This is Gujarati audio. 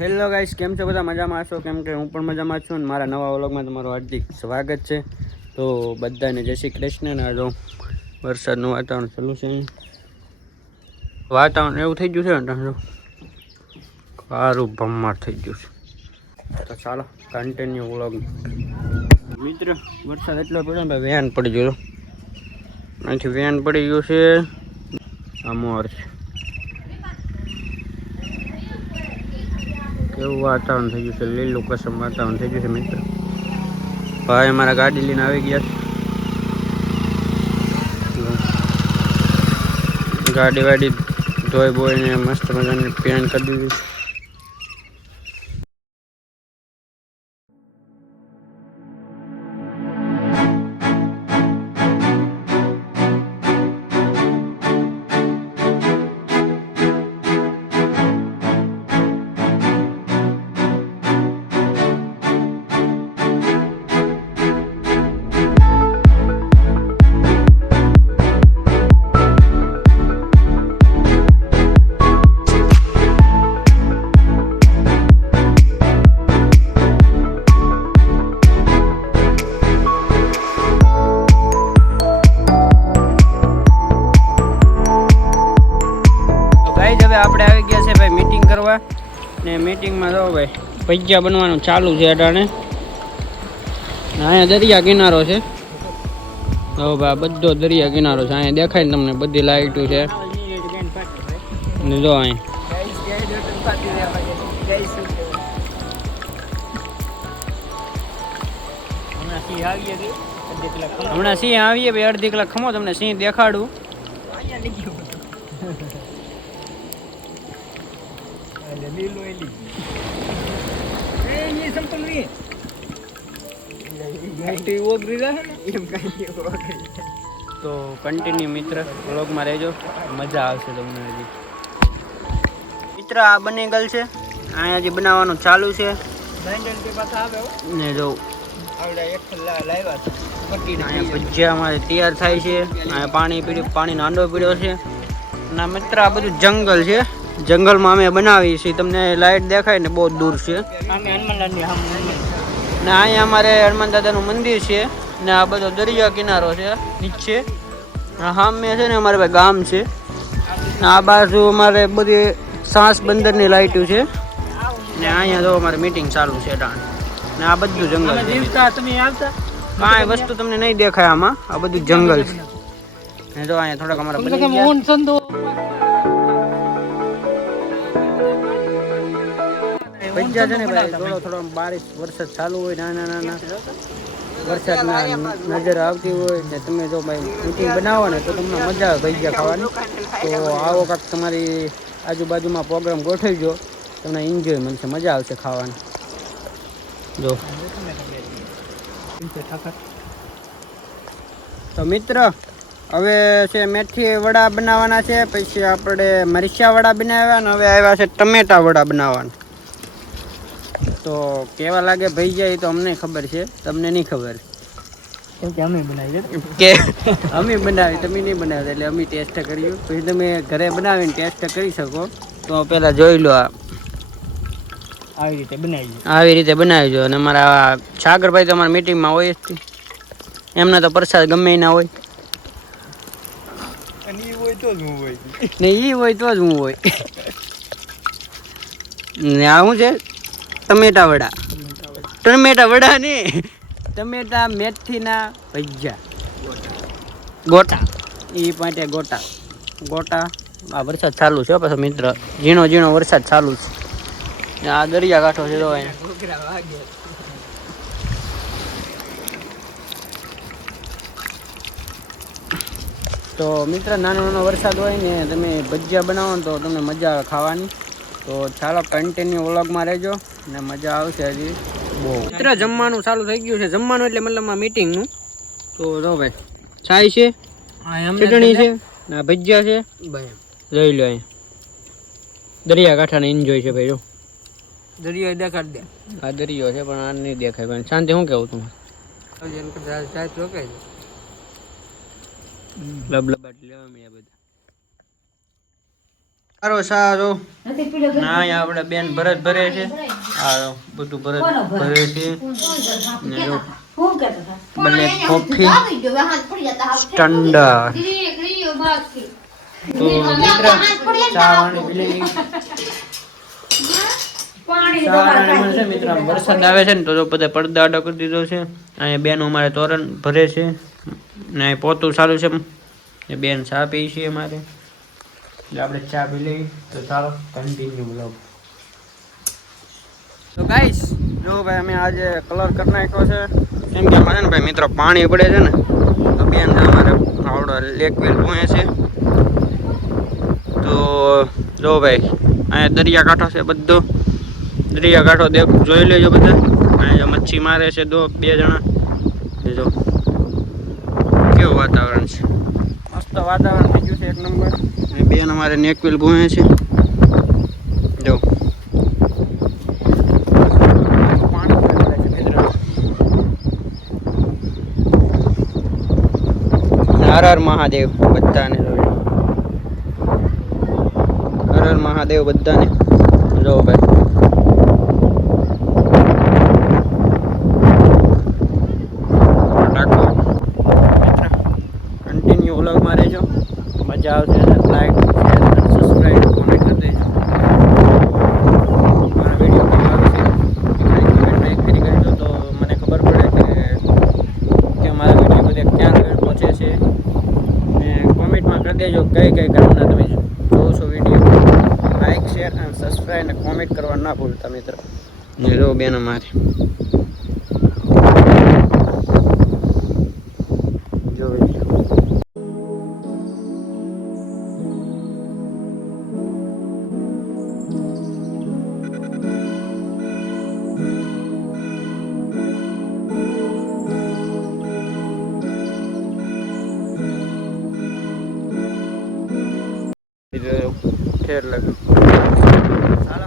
હેલો ગાઈસ, કેમ છો બધા? મજામાં છો? કેમ કે હું પણ મજામાં છું અને મારા નવા વ્લોગમાં તમારું હાર્દિક સ્વાગત છે. તો બધાને જય શ્રી કૃષ્ણ. ને આ જો વરસાદનું વાતાવરણ ચાલુ છે. વાતાવરણ એવું થઈ ગયું છે ને જો સારું ભમર થઈ ગયું છે. તો ચાલો કન્ટિન્યુ વ્લોગ. મિત્ર, વરસાદ એટલો પડ્યો ને વેન પડી ગયો. અહીંથી વેન પડી ગયું છે. આ મોર છે. કેવું વાતાવરણ થઈ ગયું છે, લીલું કસમ વાતાવરણ થઈ ગયું છે મિત્ર. ભાઈ અમારા ગાડી લઈને આવી ગયા છે. ગાડી વાડી ધોઈ બોઈને મસ્ત મજાની પેન કરી દીધી. હવે આપણે આવી ગયા છે ભાઈ મીટિંગ કરવા, ને મીટિંગમાં જો ભાઈ ભજીયા બનવાનું ચાલુ છે અટાણે. અહીંયા દરિયા કિનારો છે. તો ભાઈ બધો દરિયા કિનારો છે. અહીંયા દેખાય ને તમને બધી લાઈટો છે. ને જો હમણાં સિંહ આવીએ ભાઈ, અડધી કલાક ખમો તમને સિંહ દેખાડું. તો કન્ટિન્યુ મિત્ર વ્લોગમાં રહેજો, મજા આવશે તમને. હજી મિત્ર આ બની ગયેલ છે. અહીંયા હજી બનાવવાનું ચાલુ છે. ને જો ભજીયા અમારે તૈયાર થાય છે. અહીંયા પાણીનો આંડો પીડ્યો છે. ના મિત્ર આ બધું જંગલ છે. જંગલમાં અમે બનાવીએ છીએ. તમને લાઈટ દેખાય ને બહુ દૂર છે. ને અહીંયા અમારે હનુમાન દાદાનું મંદિર છે. ને આ બધો દરિયા કિનારો છે નીચે. સામે છે ને અમારે ભાઈ ગામ છે. ને આ બાજુ અમારે બધી સાંસ બંદરની લાઈટો છે. ને અહીંયા જો અમારે મીટિંગ ચાલુ છે ને આ બધું જંગલ છે. કાંઈ વસ્તુ તમને નહીં દેખાય આમાં. આ બધું જંગલ છે. ને જો અહીંયા થોડાક અમારા ભજીયા છે ને ભાઈ. થોડો બારિશ વરસાદ ચાલુ હોય, નાના વરસાદના નજર આવતી હોય ને તમે જો ભાઈ મીટિંગ બનાવો ને તો તમને મજા આવે ભજીયા ખાવાની. તો આવો કાંક તમારી આજુબાજુમાં પ્રોગ્રામ ગોઠવજો, તમને એન્જોય મળશે, મજા આવશે ખાવાની. જો તો મિત્ર હવે છે મેથી વડા બનાવવાના છે. પછી આપણે મરચા વડા બનાવ્યા ને હવે આવ્યા છે ટમેટા વડા બનાવવાના. તો કેવા લાગે ભજીયા એ તો અમને ખબર છે, તમને નહીં ખબર. કેમ કે અમે બનાવી તમે નહીં બનાવ્યા એટલે અમે ટેસ્ટ કર્યું. પછી તમે ઘરે બનાવીને ટેસ્ટ કરી શકો. તો પહેલાં જોઈ લો, આવી રીતે બનાવીજો. અને અમારા સાગરભાઈ તો અમારા મીટિંગમાં હોય જ, એમના તો પ્રસાદ ગમે ના હોય ને એ હોય તો જ હું હોય. ને આ શું છે? ટમેટા વડા ને ટમેટા મેથીના ભજીયા ગોટા. એ માટે ગોટા. આ વરસાદ ચાલુ છે પાછો મિત્ર, ઝીણો વરસાદ ચાલુ છે. આ દરિયા કાંઠો છે. તો મિત્ર નાનો વરસાદ હોય ને તમે ભજીયા બનાવો ને તો તમને મજા આવે ખાવાની. તો ચાલો કન્ટિન્યુ વ્લોગમાં રહેજો ને મજા આવશે હજી બહુ. મિત્ર જમવાનું ચાલુ થઈ ગયું છે. જમવાનું એટલે મતલબમાં મીટિંગનું. તો જો ભાઈ ચાય છે, ચટણી છે, ના ભજીયા છે. જોઈ લો અહીંયા દરિયાકાંઠાને એન્જોય છે ભાઈ. જો દરિયો દેખાડ દે. આ દરિયો છે પણ આ નહીં દેખાય ભાઈ. શાંતિ શું કેવું તું? લબલબાટ લેવા મળ્યા બધા. સારો સારો ના અહીંયા આપણે બેન ભરત ભરે છે. આ બધું ભરત ભરે છે ને જો બને કોફી ઠંડા તો મિત્ર ચા વાળી પી લઈ. મિત્ર વરસાદ આવે છે ને તો બધા પડદા આડો કરી દીધો છે. અહીંયા બેન અમારે તોરણ ભરે છે ને પોતું સારું છે. બેન ચા પી છે અમારે એટલે આપણે ચા પી લઈ. તો ચાલો કન્ટિન્યુ બ્લોગ. તો ગાઈસ જો ભાઈ અમે આજે કલર કરી નાખ્યો છે કેમ કે અમારે ને ભાઈ મિત્રો પાણી પડે છે ને તો બેન અમારે આવડો લેક વેલ ભૂએ છે. તો જો ભાઈ અહીંયા દરિયાકાંઠો છે બધો. દરિયાકાંઠો જોઈ લેજો બધા. અહીંયા મચ્છી મારે છે બે જણા. જો કેવું વાતાવરણ છે, મસ્ત વાતાવરણ થઈ ગયું છે એક નંબર. અને બેન અમારે નેકવેલ ભૂએ છે. જો હર હર મહાદેવ બધાને. હર હર મહાદેવ બધાને. જો ભાઈ કન્ટિન્યુ વ્લોગમાં રહેજો, મજા આવશે. લાઈક શેર સબસ્ક્રાઈબ કોમેન્ટ કરી દેજો. મારા વિડીયો કેવા આવશે કમેન્ટ એક કરી કરજો તો મને ખબર પડે કે મારા વિડીયો બધે ક્યાં આગળ પહોંચે છે. ને કોમેન્ટમાં કરી દેજો કઈ કઈ ગામના તમે જોવો છો વિડીયો. લાઈક શેર અને સબસ્ક્રાઈબ અને કોમેન્ટ કરવા ના ભૂલતા મિત્ર. ને જો બેન અમારે જો ઠેર લગે. ચાલો